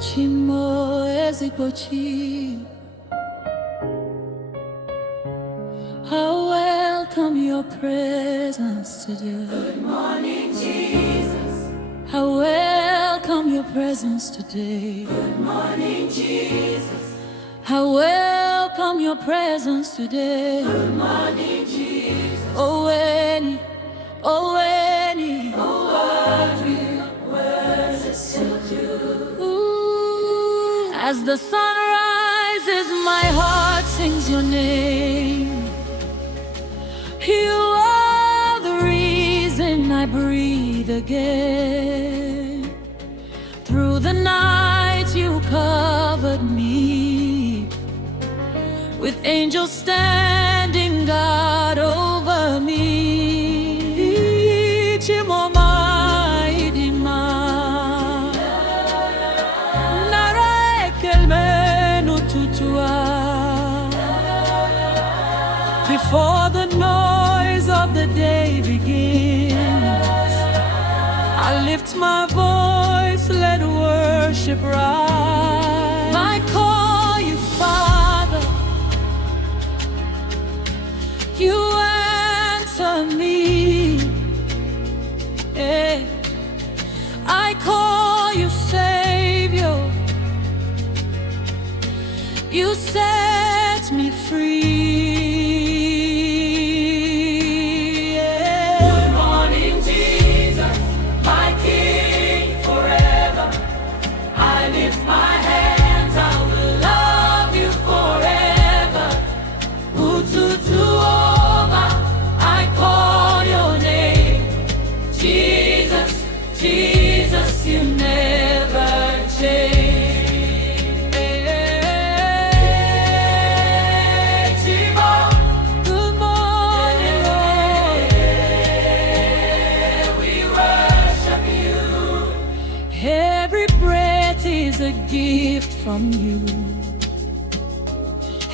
Chim, ezigbo Chim, I welcome your presence today. Good morning, Jesus. I welcome your presence today. Good morning, Jesus. I welcome your presence today. Good morning, Jesus. Oh, any, oh, any. Oh, what real words it still do. Ooh, as the sun rises, my heart sings your name. You are the reason I breathe again. Through the night you covered me with angels standing guard over me. Chim, Ututu before the noise of the day begins, I lift my voice, let worship rise. I call you Father, you answer me. I call you Savior, you set me free. Good morning, Jesus, my King forever. I lift my hands, I will love you forever. Ututu Oma, I call your name. Jesus, Jesus, you never change. Every breath is a gift from you.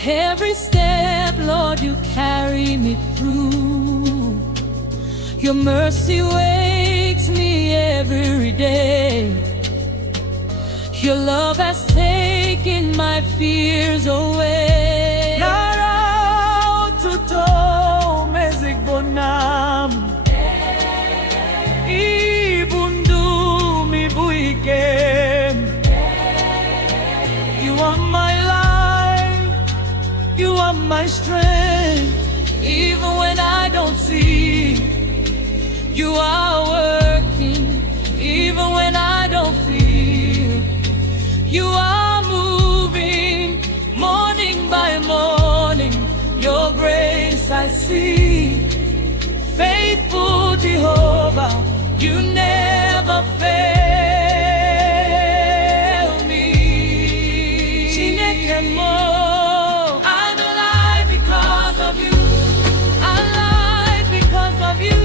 Every step, Lord, you carry me through. Your mercy wakes me every day. Your love has taken my fears away. Ututu Oma, you are my life, you are my strength. Even when I don't see, you are working. Even when I don't feel, you are moving. Morning by morning, your grace I see. Faithful Jehovah, you never fail. I'm alive because of you. I'm alive because of you.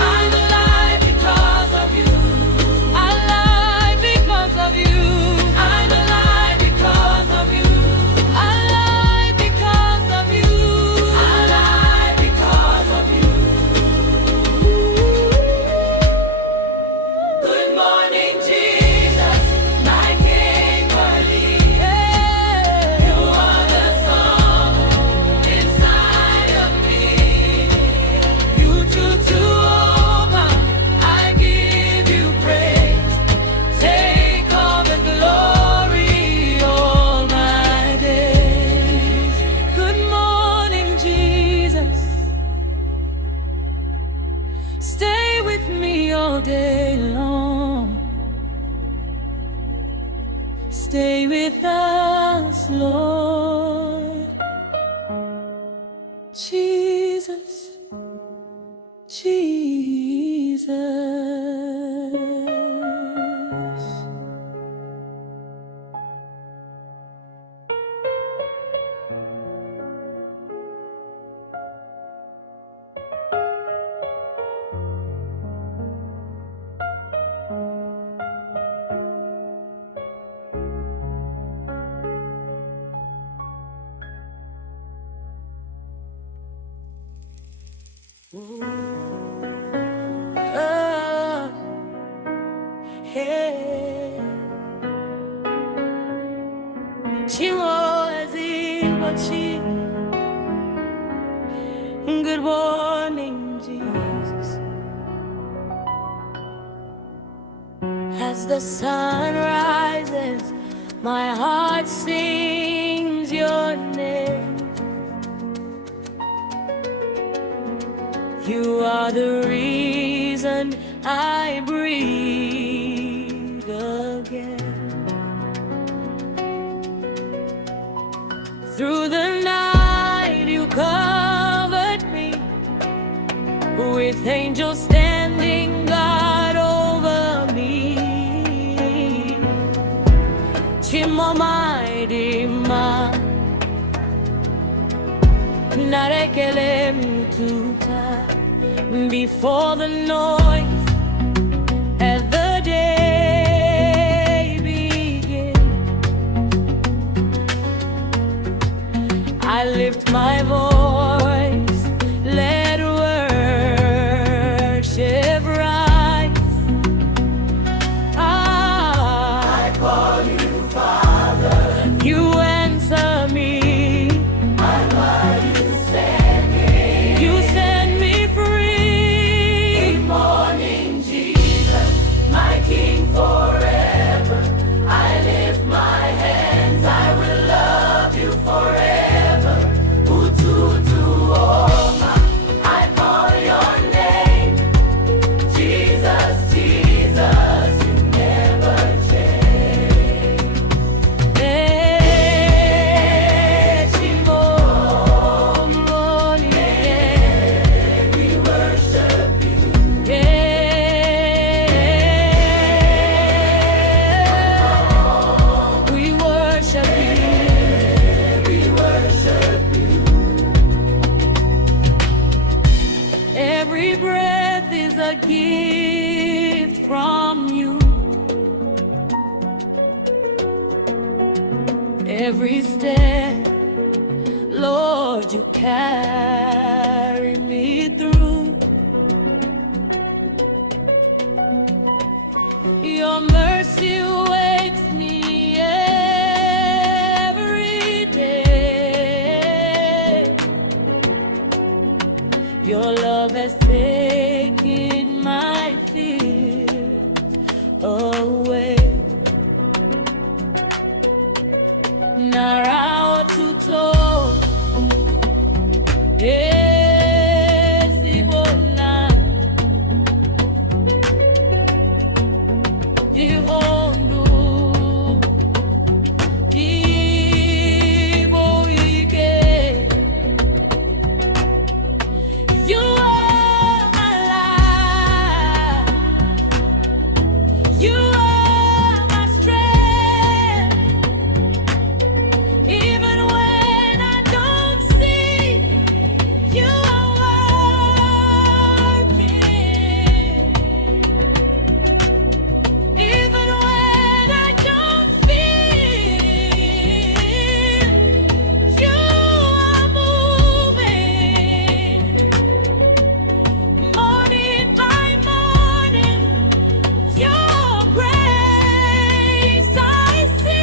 I'm alive because of you. I'm alive because of you. I'm alive because of you. I'm alive because of you. I'm alive because of you. Good morning, Jesus, my King early. Stay with me all day long. Stay with us, Lord. Jesus, Jesus. Hey. Chim, Chim. Good morning, Jesus. As the sun rises, my heart sings your name. You are the reason I breathe again. Through the night you covered me with angels standing guard over me. Chim, almighty ma, narekele mtuta. Before the noise and the day begin, I lift my voice, let worship rise. I call you Father, you answer me. You set me free. Good morning, Jesus, my King forever. I lift my hands, I will love you forever. Ututu Oma, I call your name. Jesus, Jesus, you never change. Hey, Chim, we worship you. Yeah, we worship you. We worship you. Every breath is a gift from you. Every step, Lord, you carry me through. Your mercy wakes me every day. Your love has taken my fears away. Nara Ututu You are my life. You are my strength. Even when I don't see, you are working. Even when I don't feel, you are moving. Morning by morning, your grace I see.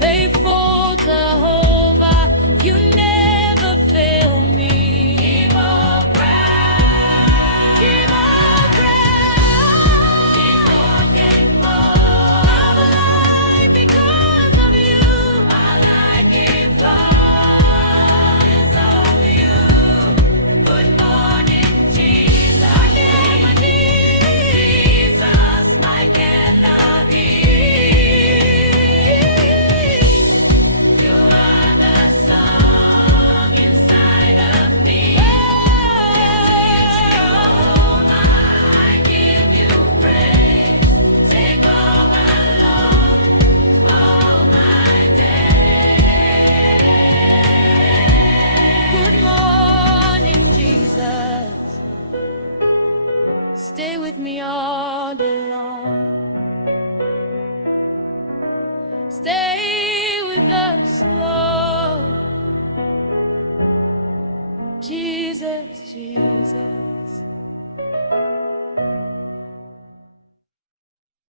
Faithful Jehovah, you never fail me. Give all praise. Give all praise. Keep walking more. I'm alive because of you. All I give is of you. Good morning, Jesus. Jesus, my Elohim. You are the song inside of me. I give you praise. Take over, Lord, all my days. Good morning, Jesus. Stay with me all day long. Stay with us, Lord. Jesus, Jesus.